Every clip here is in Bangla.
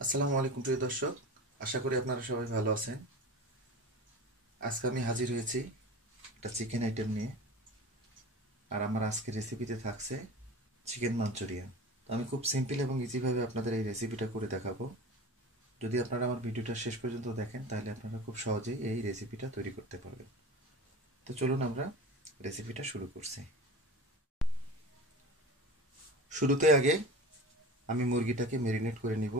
আসসালামু আলাইকুম প্রিয় দর্শক, আশা করি আপনারা সবাই ভালো আছেন। আজকে আমি হাজির হয়েছি একটা চিকেন আইটেম নিয়ে। আর আমার আজকের রেসিপিতে থাকছে চিকেন মাঞ্চুরিয়ান। তো আমি খুব সিম্পল এবং ইজিভাবে আপনাদের এই রেসিপিটা করে দেখাবো। যদি আপনারা আমার ভিডিওটা শেষ পর্যন্ত দেখেন তাহলে আপনারা খুব সহজেই এই রেসিপিটা তৈরি করতে পারবেন। তো চলুন আমরা রেসিপিটা শুরু করছি। শুরুতে আগে আমি মুরগিটাকে ম্যারিনেট করে নিব।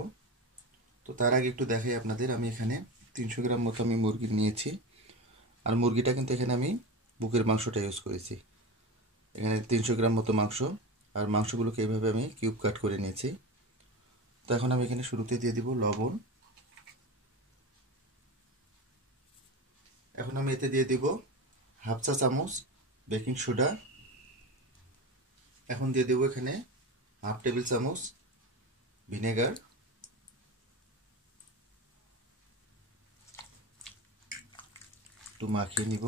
তো তার আগে একটু দেখাই আপনাদের, আমি এখানে 300 গ্রাম মতো আমি মুরগি নিয়েছি। আর মুরগিটা কিন্তু এখানে আমি বুকের মাংসটা ইউজ করেছি। এখানে 300 গ্রাম মতো মাংস, আর মাংসগুলোকে এইভাবে আমি কিউব কাট করে নিয়েছি। তো এখন আমি এখানে শুরুতে দিয়ে দিব লবণ। এখন আমি এতে দিয়ে দিব হাফ চা চামচ বেকিং সোডা। এখন দিয়ে দেব এখানে হাফ টেবিল চামচ ভিনেগার। একটু মাখিয়ে নিব।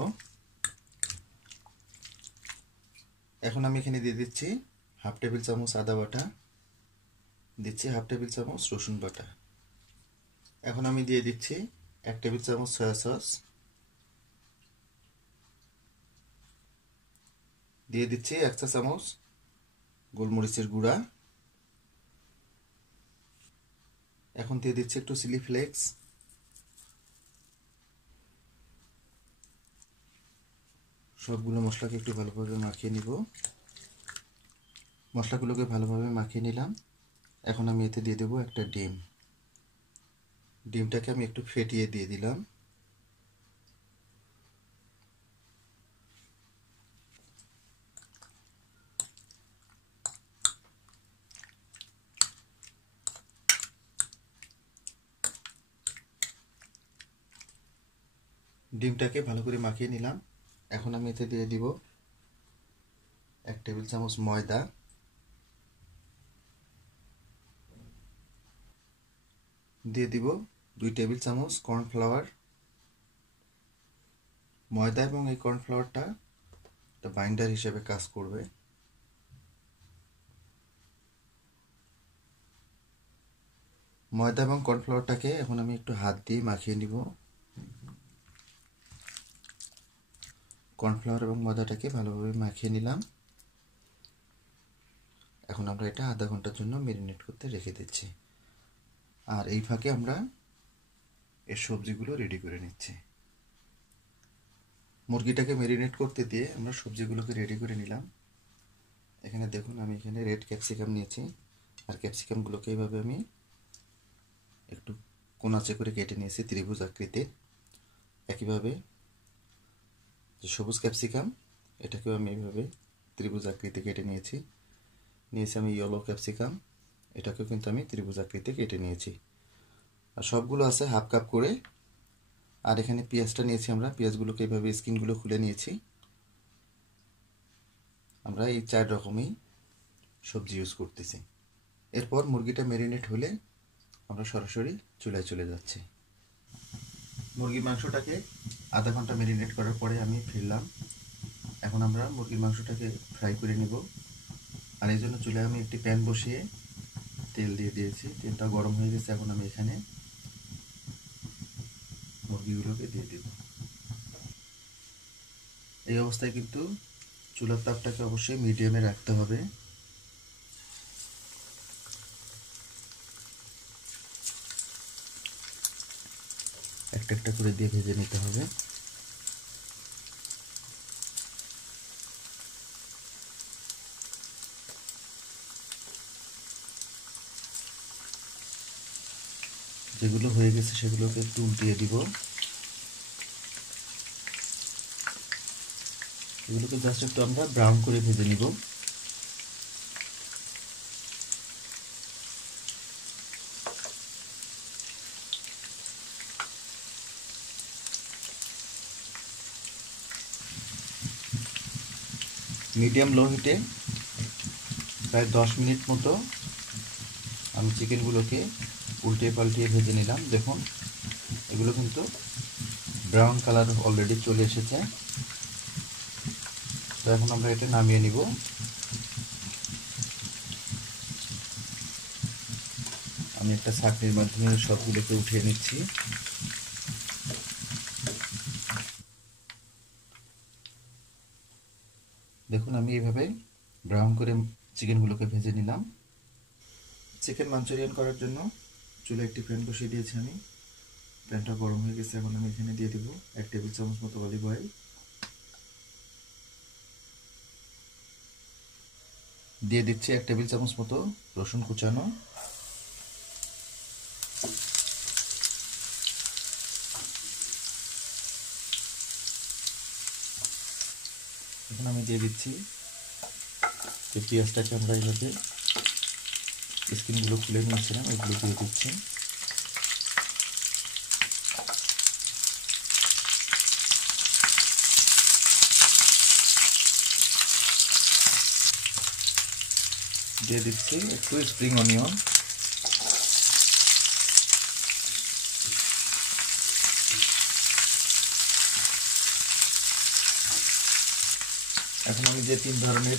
এখন আমি এখানে দিয়ে দিচ্ছি হাফ টেবিল চামচ আদা বাটা, দিচ্ছি হাফ টেবিল চামচ রসুন বাটা। এখন আমি দিয়ে দিচ্ছি 1 টেবিল চামচ সয়া সস, দিয়ে দিচ্ছি 1 চা চামচ গোলমরিচের গুঁড়া। এখন দিয়ে দিচ্ছি একটু চিলি ফ্লেক্স। সবগুলো মশলাকে একটু ভালোভাবে মাখিয়ে নিব। মশলাগুলোকে ভালোভাবে মাখিয়ে নিলাম। এখন আমি এতে দিয়ে দেবো একটা ডিম। ডিমটাকে আমি একটু ফেটিয়ে দিয়ে দিলাম। ডিমটাকে ভালো করে মাখিয়ে নিলাম। এখন আমি এতে দিয়ে দিব 1 টেবিল চামচ ময়দা, দিয়ে দিব 2 টেবিল চামচ কর্নফ্লাওয়ার। ময়দা এবং এই কর্নফ্লাওয়ারটা একটা বাইন্ডার হিসেবে কাজ করবে। ময়দা এবং কর্নফ্লাওয়ারটাকে এখন আমি একটু হাত দিয়ে মাখিয়ে নিব। কর্নফ্লাওয়ার এবং ময়দাটাকে ভালোভাবে মাখিয়ে নিলাম। এখন আমরা এটা আধা ঘন্টার জন্য ম্যারিনেট করতে রেখে দিচ্ছি। আর এই ফাঁকে আমরা এর সবজিগুলো রেডি করে নিচ্ছি। মুরগিটাকে ম্যারিনেট করতে দিয়ে আমরা সবজিগুলোকে রেডি করে নিলাম। এখানে দেখুন, আমি এখানে রেড ক্যাপসিকাম নিয়েছি। আর ক্যাপসিকামগুলোকে এইভাবে আমি একটু কোনাচে করে কেটে নিয়েছি ত্রিভুজ আকৃতির। একইভাবে যে সবুজ ক্যাপসিকাম, এটাকেও আমি এইভাবে ত্রিভুজ আকৃতি কেটে নিয়েছি। আমি ইয়েলো ক্যাপসিকাম, এটাকেও কিন্তু আমি ত্রিভুজ আকৃতি কেটে নিয়েছি। আর সবগুলো আছে হাফ কাপ করে। আর এখানে পেঁয়াজটা নিয়েছি, আমরা পেঁয়াজগুলোকে এইভাবে স্কিনগুলো খুলে নিয়েছি। আমরা এই 4 রকমই সবজি ইউজ করতেছি। এরপর মুরগিটা ম্যারিনেট হলে আমরা সরাসরি চুলায় চলে যাচ্ছি। মুরগির মাংসটাকে আধা ঘন্টা ম্যারিনেট করার পরে আমি ফিরলাম। এখন আমরা মুরগির মাংসটাকে ফ্রাই করে নিব। আর এই জন্য চুলায় আমি একটি প্যান বসিয়ে তেল দিয়ে দিয়েছি। তেলটা গরম হয়ে গেছে। এখন আমি এখানে মুরগিগুলোকে দিয়ে দেব। এই অবস্থায় কিন্তু চুলার তাপটাকে অবশ্যই মিডিয়ামে রাখতে হবে। একটা একটা করে দিয়ে ভেজে নিতে হবে। যেগুলো হয়ে গেছে সেগুলোকে একটু উল্টিয়ে দিব। এগুলোকে জাস্ট একটু আমরা ব্রাউন করে ভেজে নিব। মিডিয়াম লো হিটে প্রায় 10 মিনিট মতো আমি চিকেনগুলোকে উল্টে পাল্টিয়ে ভেজে নিলাম। দেখুন, এগুলো কিন্তু ব্রাউন কালার অলরেডি চলে এসেছে। তো এখন আমরা এটা নামিয়ে নিব। আমি একটা ছাঁকনির মাধ্যমে সবগুলোকে উঠিয়ে নিচ্ছি। দেখুন আমি এইভাবে ব্রাউন করে চিকেনগুলোকে ভেজে নিলাম। চিকেন মাঞ্চুরিয়ান করার জন্য চুলায় একটি প্যান বসিয়ে দিয়েছি আমি। প্যানটা গরম হয়ে গেছে, এখন আমি এখানে দিয়ে দেবো 1 টেবিল চামচ মতো অলিভ অয়েল। দিয়ে দিচ্ছি 1 টেবিল চামচ মতো রসুন কুচানো। এখন আমি দিয়ে দিচ্ছি যে পেঁয়াজটাকে আমরা এইভাবে স্কিনগুলো খুলে নিয়েছিলাম, এগুলো দিয়ে দিচ্ছি। দিয়ে দিচ্ছি একটু স্প্রিং অনিয়ন। এখন আমি যে 3 ধরনের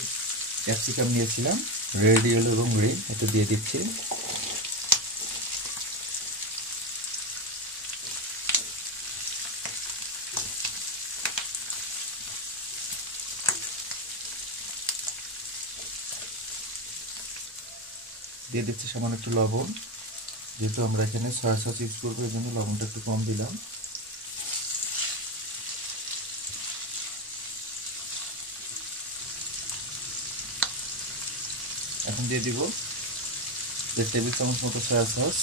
ক্যাপসিকাম নিয়েছিলাম, রেড, ইয়েলো এবং গ্রিন, এটা দিয়ে দিচ্ছি। দিয়ে দিচ্ছি সামান্য একটু লবণ, যেহেতু আমরা এখানে সয়া সস ইউজ করবো এই জন্য লবণটা একটু কম দিলাম। এখন দিয়ে দিব 1 টেবিল চামচ মতো সয়া সস।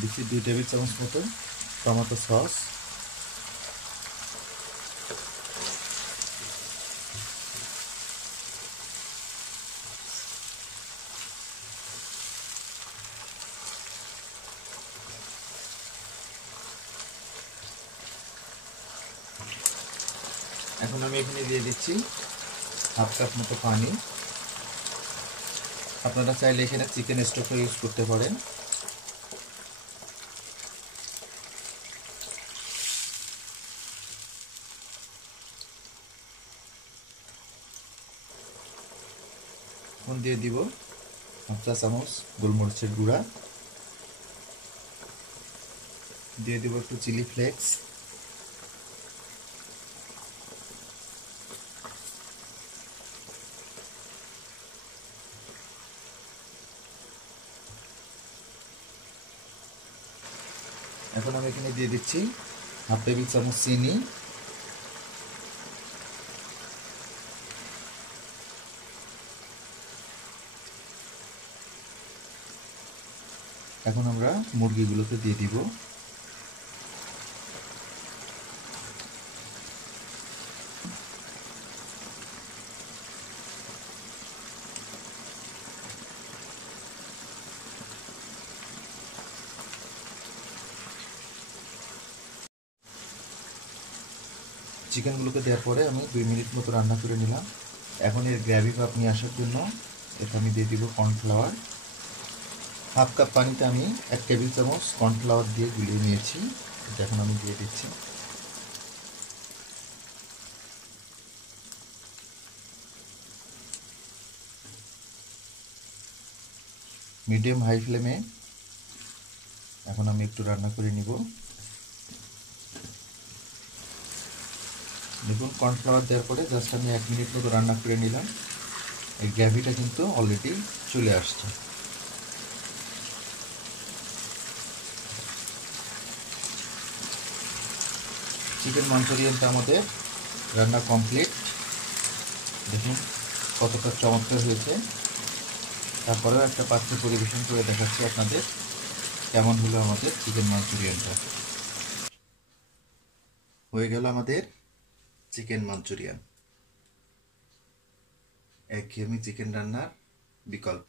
দিচ্ছি 2 টেবিল চামচ মতো টমেটো সস। এখন আমি এখানে দিয়ে দিচ্ছি 1/2 কাপ মতো পানি। আপনারা চাইলে এখানে চিকেন স্টকও ইউজ করতে পারেন। এখন দিয়ে দিব 1/2 চা চামচ গোলমরিচের গুঁড়া। দিয়ে দিব একটু চিলি ফ্লেক্স। এখন আমি এখানে দিয়ে দিচ্ছি 1/2 টেবিল চামচ চিনি। এখন আমরা মুরগিগুলোকে দিয়ে দিব। চিকেনগুলোকে দেওয়ার পরে আমি 2 মিনিট মতো রান্না করে নিলাম। এখন এর গ্রেভি ভাব নিয়ে আসার জন্য এটা আমি দিয়ে দিব কর্নফ্লাওয়ার। 1/2 কাপ পানিতে আমি 1 টেবিল চামচ কর্নফ্লাওয়ার দিয়ে গুলিয়ে নিয়েছি। এটা এখন আমি দিয়ে দিচ্ছি। মিডিয়াম হাই ফ্লেমে এখন আমি একটু রান্না করে নিব। দেখুন কর্নফ্লাওয়ার দেওয়ার পরে জাস্ট আমি 1 মিনিট মতো রান্না করে নিলাম। এই গ্রেভিটা কিন্তু অলরেডি চলে আসছে। চিকেন মাঞ্চুরিয়ানটা আমাদের রান্না কমপ্লিট। দেখুন কতটা চমৎকার হয়েছে। তারপরেও একটা পাত্রে পরিবেশন করে দেখাচ্ছি আপনাদের কেমন হলো আমাদের চিকেন মাঞ্চুরিয়ানটা। হয়ে গেল আমাদের চিকেন মাঞ্চুরিয়ান, একঘেয়েমি চিকেন রান্নার বিকল্প।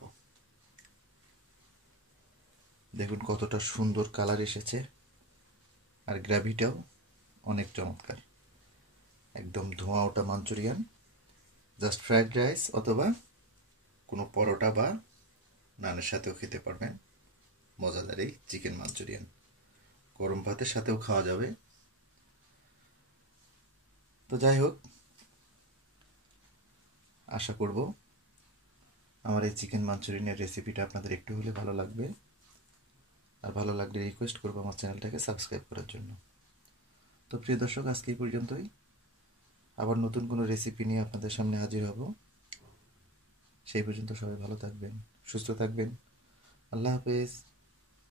দেখুন কতটা সুন্দর কালার এসেছে, আর গ্রেভিটাও অনেক চমৎকার। একদম ধোঁয়া ওঠা মাঞ্চুরিয়ান, জাস্ট ফ্রাইড রাইস অথবা কোনো পরোটা বা নানের সাথেও খেতে পারবেন। মজাদার এই চিকেন মাঞ্চুরিয়ান। গরম ভাতের সাথেও খাওয়া যাবে। তো যাই হোক, আশা করব আমার এই চিকেন মাঞ্চুরিয়ানের রেসিপিটা আপনাদের একটু হলে ভালো লাগবে। আর ভালো লাগলে রিকোয়েস্ট করবো আমার চ্যানেলটাকে সাবস্ক্রাইব করার জন্য। তো প্রিয় দর্শক, আজকে এই পর্যন্তই। আবার নতুন কোনো রেসিপি নিয়ে আপনাদের সামনে হাজির হব। সেই পর্যন্ত সবাই ভালো থাকবেন, সুস্থ থাকবেন। আল্লাহ হাফেজ।